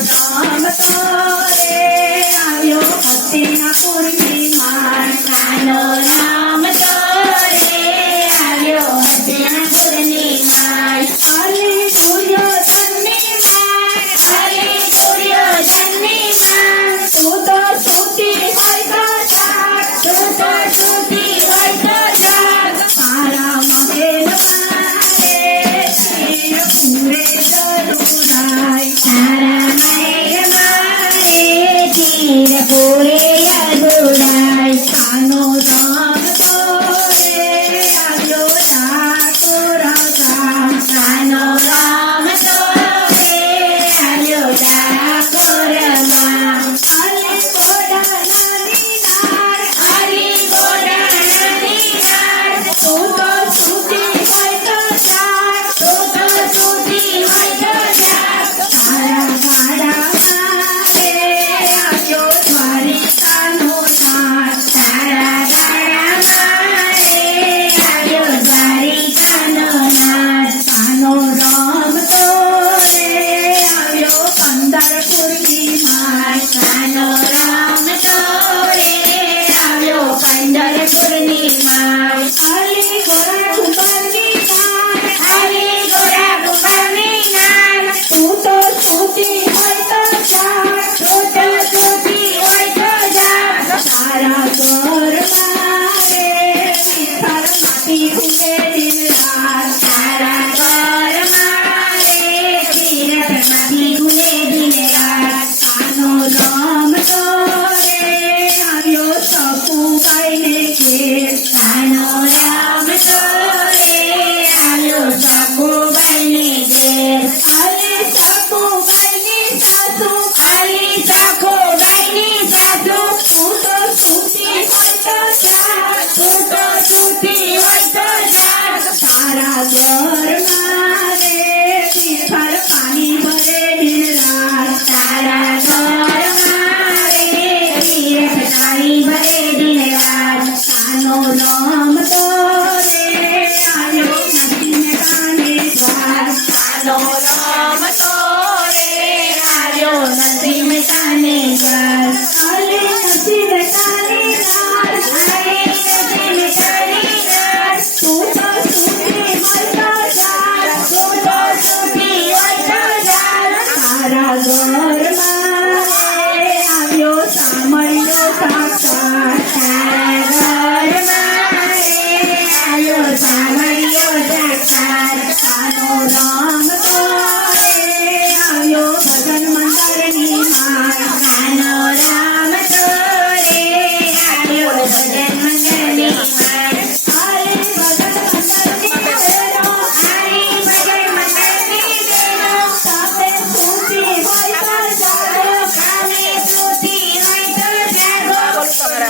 રામ તારે આવ્યો હસ્તિનાપુરની માં ತೀರ ಪೂರೇ નો રામ તો રે આવ્યો નથી મિતાને યાર